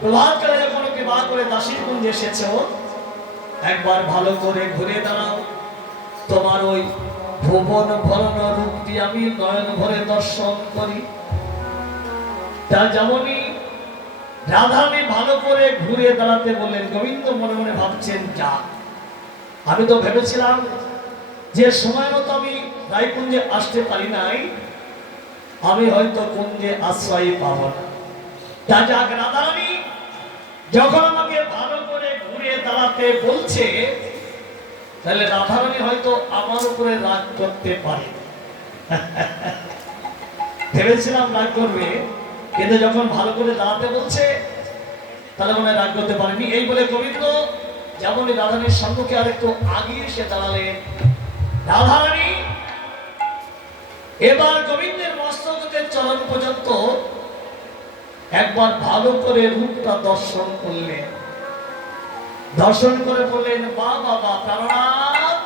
প্রভাতকালে যখন ওকে বার করে দাসীর কুঞ্জে এসেছো, একবার ভালো করে ঘুরে দাঁড়াও। তোমার ওই ভুবন ভরণ রূপটি আমি নয়ন ভরে দর্শন করি। তা যেমনই রাধারানী ভালো করে ঘুরে দাঁড়াতে বললেন, গোবিন্দ মনে মনে ভাবছেন, যা আমি তো ভেবেছিলাম যে সময় মতো আমি রায়কুঞ্জে আসতে পারি নাই, আমি হয়তো কুঞ্জে আশ্রয় পাব না। তা যাক, রাধারানী যখন আমাকে ভালো করে ঘুরে দাঁড়াতে বলছে, তাহলে রাধারানী হয়তো আমার উপরে রাগ করতে পারে। ভেবেছিলাম রাগ করবে, কিন্তু যখন ভালো করে দাঁড়াতে বলছে তাহলে মনে রাগ করতে পারেনি। এই বলে গোবিন্দ যেমন রাধারানীর সম্মুখে আর একটু আগে এসে দাঁড়ালেন। রাধারানী এবার গোবিন্দের মস্তক হতে চরণ পর্যন্ত একবার ভালো করে রূপটা দর্শন করলেন। দর্শন করে বললেন, বা বাবা প্রাণনাথ,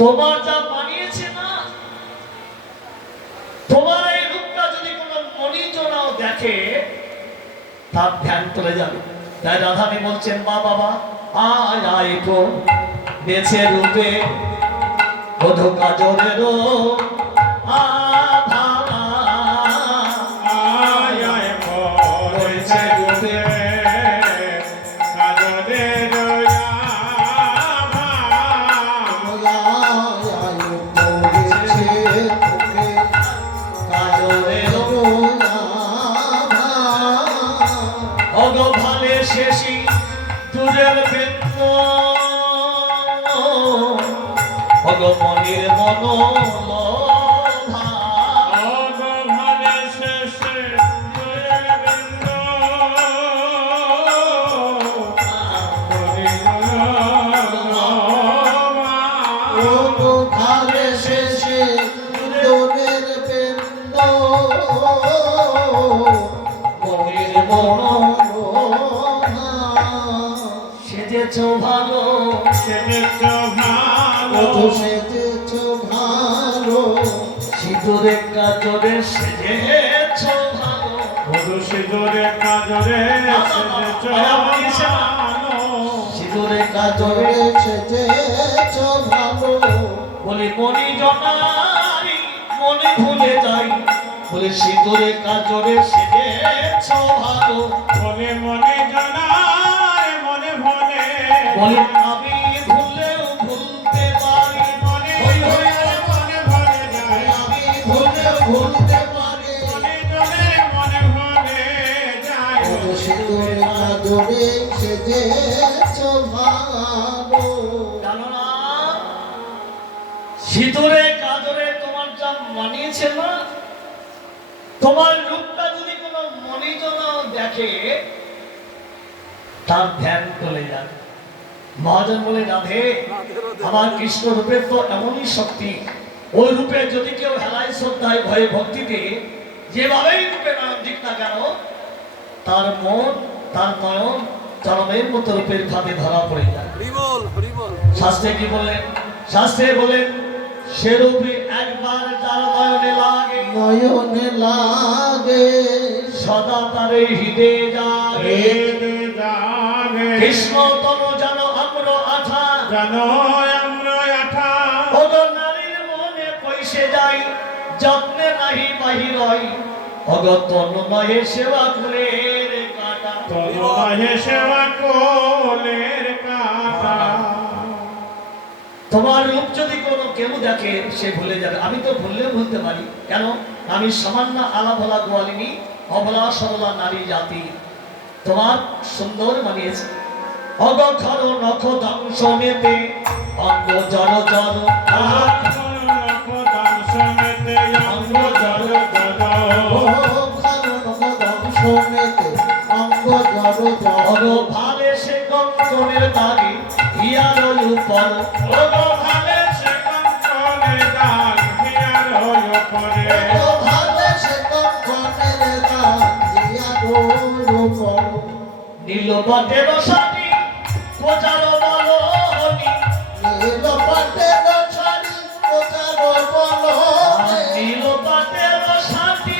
তোমার যা মানিয়েছে না, তোমার এই রূপটা যদি কোনো মণিজনাও দেখে তার ধ্যান চলে যাবে। তাই রাধারানী বলছেন, বা বাবা আয় আয় গো বেছে রূপে বধূ কাজলেরও আভা, আয় আয় গো বেছে রূপে কাজলেরও আভা, আয় আয় গো বেছে রূপে কাজলেরও আভা, অগভালে শেষী দূরের বৃন্দ, ভগবানের মনোলোভা, অগভালে শেষে দূরের বৃন্দ, অগভালে শেষে দূরের বৃন্দ, ভগবানের মনোলোভা, সেজেছো ভালো, সেজেছো ভালো, সেজেছো ভালো, সিঁদুরে কাজরে সেজেছো ভালো, বধূ সিঁদুরে কাজরে সেজেছো ভালো, সিঁদুরে কাজরে সেজেছো ভালো, বলি মনি জনারি মনে ভুলে যাই, বলি সিঁদুরে কাজরে সেজেছো ভালো, বলে মনে জনারি মনে ভুলে, বলি আমি ভুলেও ভুলতে পারি, মনে মনে ভুলে যাই, আমি ভুলেও ভুলতে পারি, মনে জনে মনে ভুলে যাই, সিঁদুরে কাজরে সেজেছো ভালো। জানো না, সিঁদুরে কাজরে তোমার যা মানিয়েছে না, তোমার রূপটা যদি কোনো মণিজনাও দেখে তার ধ্যান চলে যাবে। মহাজন বলে, রাধে আমার কৃষ্ণ রূপের তো এমনই শক্তি, ওই রূপে যদি কেউ হেলায় শ্রদ্ধায় ভয়ে ভক্তিতে যেভাবেই রূপে নাম দিক না কেন, তার মন তার নয়ন চরমের মতো রূপের খাতে ধরা পড়ে যায়। শাস্ত্রে কি বলেন? শাস্ত্রে বলেন, সে রূপে একবার যার নয়নে লাগে, নয়নে লাগে, সদা তার হৃদয়ে জাগে, কৃষ্ণ তনু জানো আম্র আঠা, জানো আম্র আঠা, ওগো নারীর মনে পয়সে যাই, যত্নে নাহি বাহির হয়, ওগো তনু নহে সেবা কুলের কাটা, তনু নহে সেবা কুলের কাটা। তোমার রূপ যদি কোনো কেউ দেখে সে ভুলে যাবে। আমি তো ভুললেও ভুলতে পারি, কেন? আমি সামান্য আলা ভোলা গোয়ালিনী অবলা সরলা নারী জাতি, তোমার সুন্দর মানিয়েছে। অগক্ষর নখ দংশনেতে অঙ্গ জল জল, অঙ্গ জল জল, অঙ্গ জল জল, ভালে সে কঙ্কনের দাগে হিয়ার উপর, ভালে সে কঙ্কনের দাগ হিয়ার উপরে, ভালে সে কঙ্কনের দাগ হিয়ার উপর, নীলপটের সাথী কোচার বলনি, নীলপটের সাথী কোচার বলনি, নীলপটের সাথী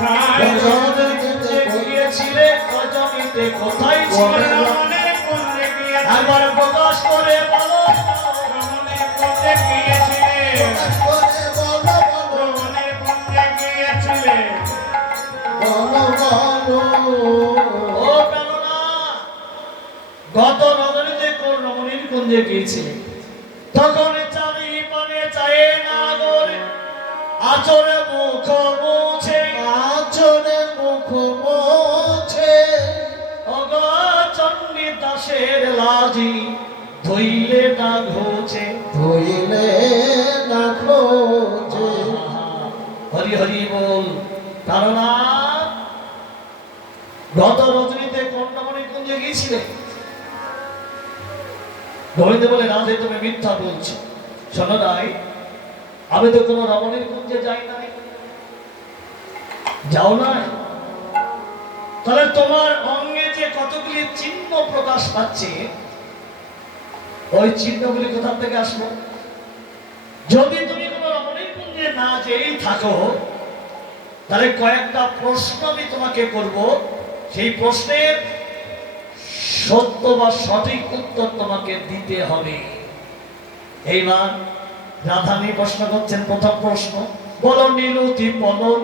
কোথায় রজনীতে গিয়েছিলে রজনীতে কোথায় ছিলে রমণের কুঞ্জে গিয়েছিলে একবার প্রকাশ করে বলো রমণের কুঞ্জে গিয়েছিলে রমণের কুঞ্জে গিয়েছিলে ও কামনা গত রজনীতে কোন রমণীর কুঞ্জে গিয়েছিলে তখন চারি পানে চায়ে নাগর আচরে মুখ মুছে অগচণ্ডী দাসের লাজি ধইলে না ঘোছে হরি হরি বল কারণা গত রজনীতে কোন রমণীর কুঞ্জে গিয়েছিলে গোবিন্দ বলে রাধে তুমি মিথ্যা বলছো শোনো নাই আমি তো কোনো রমণীর কুঞ্জে যাই নাই যাও নাই তাহলে তোমার অঙ্গে যে কতগুলি চিহ্ন প্রকাশ পাচ্ছে ওই চিহ্নগুলি কোথা থেকে আসলো যদি তুমি কোনো রমণীর কুঞ্জে না যেই থাকো তাহলে কয়েকটা প্রশ্ন আমি তোমাকে করব সেই প্রশ্নের সত্য বা সঠিক উত্তর তোমাকে দিতে হবে এইবার রাধানী প্রশ্ন করছেন প্রথম প্রশ্ন বলো নীলুতি পলক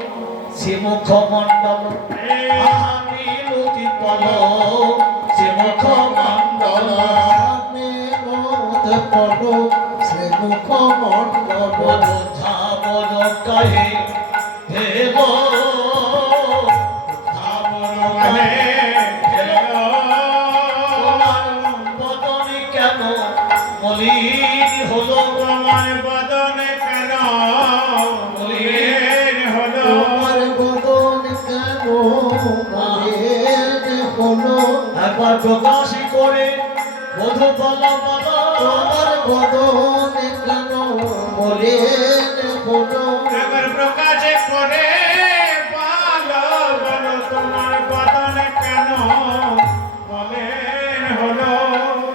সে মুখমণ্ডল নীলুতি পলক সে মুখমণ্ডল ঝাবর কহে দেব বদনে কেন মলিন হলো তোমার বদনে কেন মলিন হলো একবার প্রকাশ করে বধু বলা একবার প্রকাশে করে বলো বলো তোমার বদনে কেন মলিন হলো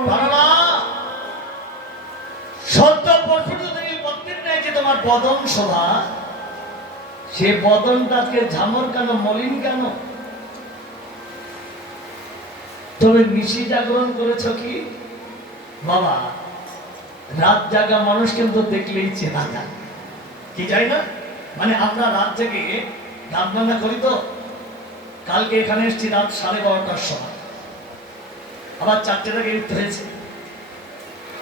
বাংলা সত্য প্রস্ফুট থেকে বলতেন নাই যে তোমার বদন শোভা সে বদনটাকে ঝামর কেন মলিন কেন তবে নিশি জাগরণ করেছ কি বাবা রাত জাগা মানুষ কিন্তু দেখলেই চেনা যায় কি যায় না মানে আমরা রাত জেগে গান বান্না করি তো কালকে এখানে এসেছি রাত 12:30টার সময় আবার 4টে থেকে উঠতে হয়েছে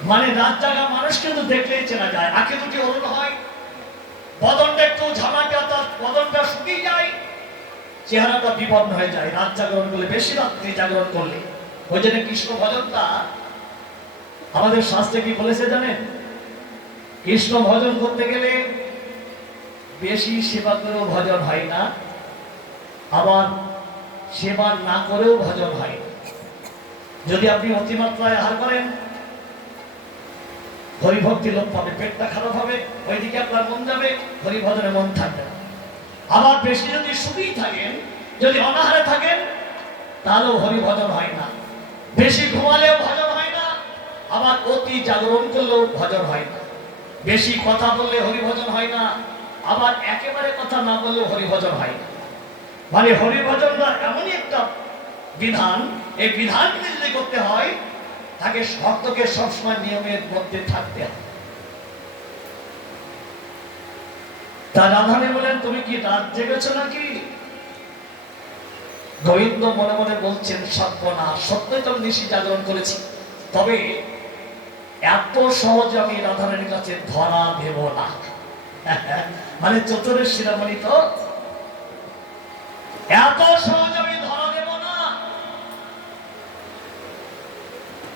মানে রাত জাগা মানুষ কিন্তু দেখলেই চেনা যায় আঁকে দুটি হলুদ হয় বদনটা একটু ঝামাটে অর্থাৎ বদনটা শুকিয়ে যায় চেহারাটা বিপন্ন হয়ে যায় রাত জাগরণ করলে বেশি রাত্রি জাগরণ করলে ওই জন্য কৃষ্ণ ভজনটা আমাদের শাস্ত্রে কি বলেছে জানেন কৃষ্ণ ভজন করতে গেলে বেশি সেবা করেও ভজন হয় না আবার সেবা না করেও ভজন হয় না যদি আপনি অতিমাত্রায় আহার করেন হরিভক্তি লোপ পাবে পেটটা খারাপ হবে ওইদিকে আপনার মন যাবে হরিভজনে মন থাকবে না আবার বেশি যদি সুখী থাকেন যদি অনাহারে থাকেন তাহলেও হরিভজন হয় না বেশি ঘুমালেও ভজন হয় না আবার অতি জাগরণ করলেও ভজন হয় না বেশি কথা বললে হরিভজন হয় না আবার একেবারে কথা না বললেও হরিভজন হয় না মানে হরিভজনটা এমনই একটা বিধান এই বিধানকে যদি করতে হয় তাকে ভক্তকে সবসময় নিয়মের মধ্যে থাকতে হবে তার রাধানী বলেন তুমি কি রাত জেগেছো নাকি গোবিন্দ মনে মনে বলছেন সর্বনা সত্যই তো নিশি জাগরণ করেছি তবে এত সহজ আমি রাধারানীর কাছে ধরা দেব না মানে চতুরের শিরামণি তো এত সহজ আমি ধরা দেব না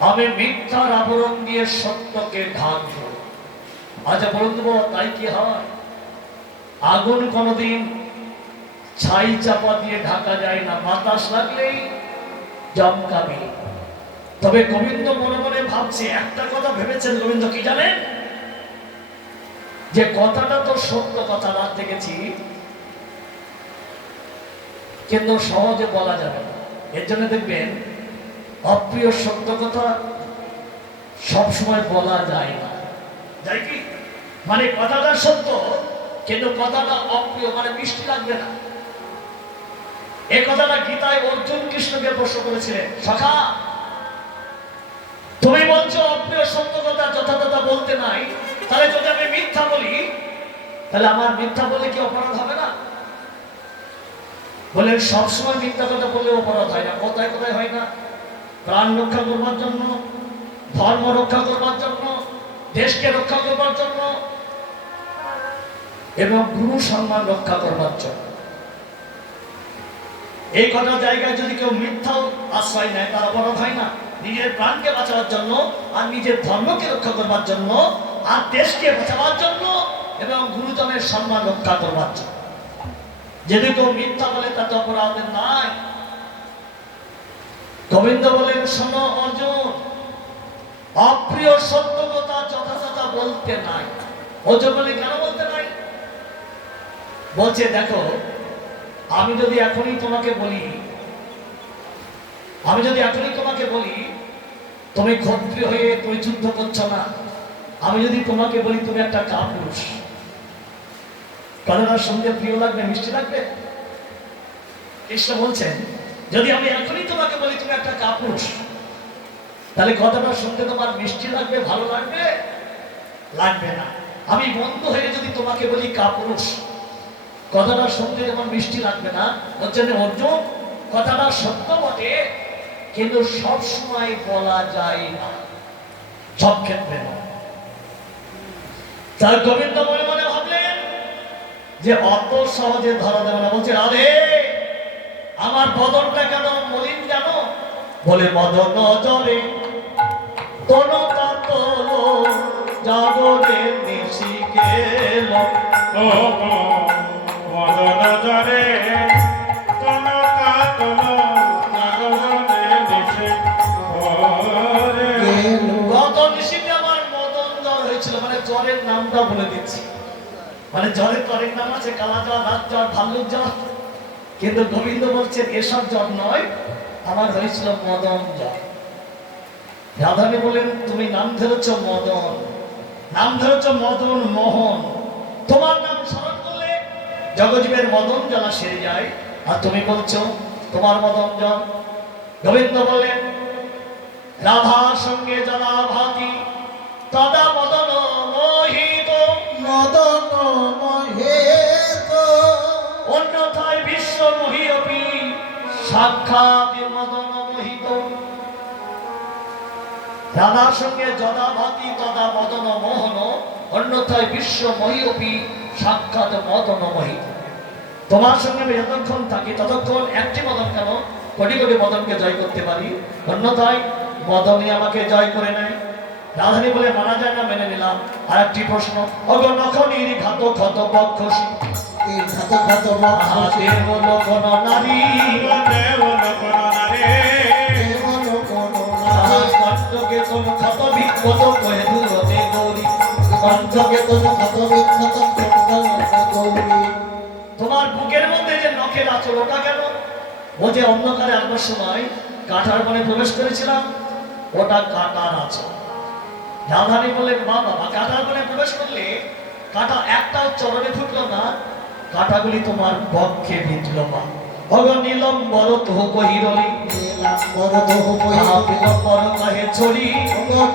আমি মিথ্যার আবরণ দিয়ে সত্যকে ঢাকব আচ্ছা বলুন তো তাই কি হয় আগুন কোনদিন ছাই চাপা দিয়ে ঢাকা যায় না বাতাস লাগলেই জমকাবে তবে গোবিন্দ মনে মনে ভাবছে একটা কথা ভেবেছেন গোবিন্দ কি জানেন যে কথাটা তো সত্য কথা রাত দেখেছি কিন্তু সহজে বলা যাবে না এর জন্য দেখবেন অপ্রিয় সত্য কথা সবসময় বলা যায় না যাই কি মানে কথাটা সত্য কিন্তু কথাটা অপ্রিয় মানে মিষ্টি লাগবে না এই কথাটা গীতায় অর্জুন কৃষ্ণকে প্রশ্ন করেছিলেন, সখা তুমি বলছো অপ্রিয় সত্য কথা যথাযথ বলতে নাই, তাহলে যদি আমি মিথ্যা বলি তাহলে আমার মিথ্যা বলে কি অপরাধ হবে না? বলে সবসময় মিথ্যা কথা বললে অপরাধ হয় না, কোথায় কোথায় হয় না? প্রাণ রক্ষা করবার জন্য, ধর্ম রক্ষা করবার জন্য, দেশকে রক্ষা করবার জন্য এবং গুরু সম্মান রক্ষা করবার জন্য। এই কটা জায়গায় যদি কেউ মিথ্যাও আশ্রয় নেয় তার অপরাধ হয় না? নিজের প্রাণকে বাঁচাবার জন্য আর নিজের ধর্মকে রক্ষা করবার জন্য আর দেশকে বাঁচাবার জন্য এবং গুরুজনের সম্মান রক্ষা করবার জন্য। যদি কেউ মিথ্যা বলে তাতে অপরাধ নাই। গোবিন্দ বলেন, শোনো অর্জুন, অপ্রিয় সত্য কথা যথাযথ বলতে নাই। অর্জুন বলে, কেন বলতে নাই? বলছে, দেখো আমি যদি এখনই তোমাকে বলি তুমি ক্ষত্রিয় হয়ে তুমি যুদ্ধ করছো না, আমি যদি তোমাকে বলি তুমি একটা কাপুরুষ, কথাটা শুনতে প্রিয় লাগবে, মিষ্টি লাগবে? কৃষ্ণ বলছেন, যদি আমি এখনই তোমাকে বলি তুমি একটা কাপুরুষ, তাহলে কথাটা শুনতে তোমার মিষ্টি লাগবে, ভালো লাগবে? লাগবে না। আমি বন্ধু হয়ে যদি তোমাকে বলি কাপুরুষ, কথাটা শুনতে যেমন মিষ্টি লাগবে না। বলছেন, অর্জুন কথাটা সত্য বটে, কিন্তু সব সময় বলা যায় না, সব ক্ষেত্রে না। তার গোবিন্দ মনে মনে ভাবলেন যে অত সহজে ধরা দেবে না। বলছে, আরে আমার বদনটা কেন মলিন জানো? বলে, মদন জলে তনকা তল জাগরে নিশি গেল। ও মদন জরে তনকা তল জাগরে নিশি ওরে। গত নিশিতে আমার মদন জ্বর হয়েছিল, মানে জ্বরের নামটা বলে দিচ্ছি, মানে জ্বরের তো অনেক নাম আছে, কালা জ্বর, রাত জ্বর, ভাল্লুক জ্বর, কিন্তু গোবিন্দ বলছেন এসব জ্বর নয়, আমার হয়েছিল মদন জ্বর। রাধাকে বলেন, তুমি নাম ধরেছ মদন, নাম ধরেছ মদন মোহন, তোমার নাম স্মরণ করলে জগজীবের মদন জ্বালা সেরে যায়, আর তুমি বলছো তোমার মদন জ্বর। গোবিন্দ বলেন, রাধার সঙ্গে জলা ভাতি তদা মদন মোহিত, মদন মহেশ অন্যথায় বিশ্ব মহিয়পি সাক্ষাৎ মদন মোহিত। রাধার সঙ্গে যদা ভাতি তদা মদন মোহন, অন্যথায় বিশ্ব মহিয়পি সাক্ষাৎ মদন মোহিত। তোমার সঙ্গে আমি যতক্ষণ থাকি ততক্ষণ একটি মদন কেন, কোটি কোটি মদনকে জয় করতে পারি, অন্যথায় মদনই আমাকে জয় করে নেয়। রাধানী বলে, মানা যায় না, মেনে নিলাম। আর একটি প্রশ্ন, অগ নখনির ঘাত ক্ষত বক্ষসী, এই ঘাত ঘাত মহাদেব দেব লোকন নারী, দেব লোকন নারী, মন কোন নারী কণ্ঠকে কোন ক্ষত বিক্ষত কহে দূরতে গৌরী। কণ্ঠকে তোর ক্ষত বিক্ষত গৌরী। তোমার বুকের মধ্যে যে নখের আঁচড়, ওটা কেন? ও যে অন্ধকারে আসবার সময় কাঁটার বনে প্রবেশ করেছিলাম, ওটা কাঁটার আঁচড়। রাধানী বললেন, বাবা কাঁটার বনে প্রবেশ করলে কাঁটা একটাও চরণে ফুটলো না, কাঁটাগুলি তোমার বক্ষে বিঁধল মা। অগ নীলম্বর তোহ কহিরলি, নীলাম্বর দোহ পীতাম্বর কাহে ছড়ি,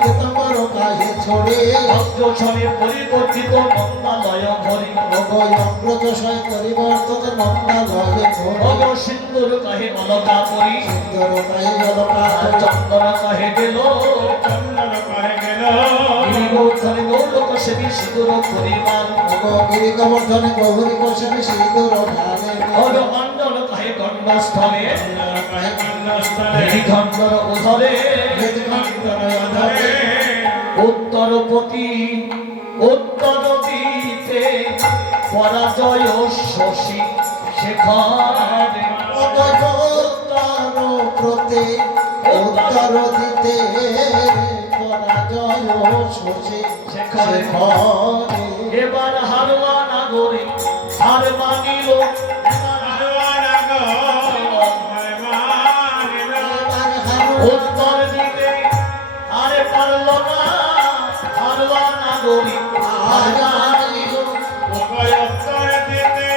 পীতাম্বর কাহে ছড়ে অগ্রছনে পরিবর্তিত নন্দালয় ভরি। অগ্রজশয় পরিবর্তন মন্দালয়ে অগ সিন্দুর কাহে অলকা করি, সুন্দর কাহে অলকা আর চন্দন কাহে গেল, চন্দন পায়ে গেল, গিরিগোধনে গৌরক সেবী সিঁদুর পরিমাণ। গিরি গোবর্ধনে গৌরী গোস্বামী সিঁদুর ঢালে অগ অঞ্জন কাহে গণ্ডস্থলে, চন্দন পায়ে কর্ণস্থলে, ঘণ্টর উধরে, চন্দন অধরে, উত্তরপতি উত্তর দিতে পরাজয় শশী শেখরে। উত্তর প্রতি উত্তর দিতে পরাজয় শশী শেখরে। এবার হারওয়া নাগরে হার মানিল, হারওয়ানা গো, হারমানিল, উত্তর দিতে আরে পারল না, হারওয়া নাগরে হার মানিল। উভয় উত্তর দিতে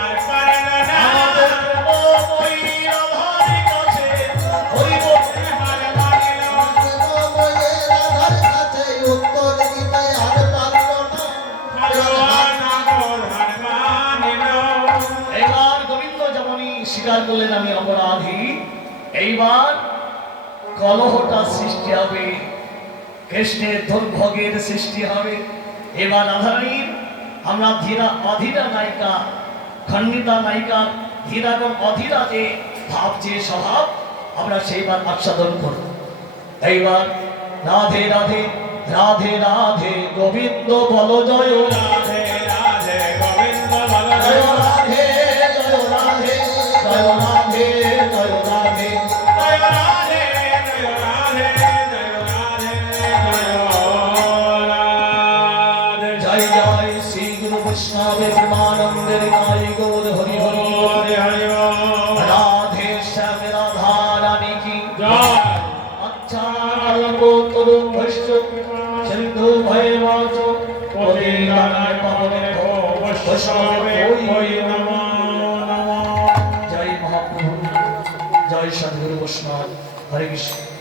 আর পারিল না। আমাদের প্রেমময়ী বললেন আমি অপরাধী। এইবার কলহটা সৃষ্টি হবে, কৃষ্ণের দুর্ভোগের সৃষ্টি হবে। এবার রাধারানীর আমরা ধীরা অধীরা নায়িকা, খণ্ডিতা নায়িকা ধীরা এবং অধীরা যে ভাব, যে স্বভাব, আমরা সেইবার আস্বাদন করব। এইবার রাধে রাধে রাধে রাধে গোবিন্দ বল জয় রাধে রাধে গোবিন্দ বল জয় জয় রাধে জয় রাধে জয় রাধে জয় রাধে জয় রাধে জয় রাধে জয় রাধে জয় রাধে জয় জয় শ্রী গুরু বৈষ্ণবের প্রেমানন্দের গাই গৌর হরি হরি হরি হরি বল রাধে শ্যাম রাধা রানী কি জয় আচ্ছা তরু ভৈষ্য সিন্ধু ভয়ে বাচ পতিতানায় পাবনে ভো বৈষ্ণবে ওই নমো নমো জয় মহাপ্রভু, জয় সদ্গুরু বৈষ্ণব, হরে কৃষ্ণ।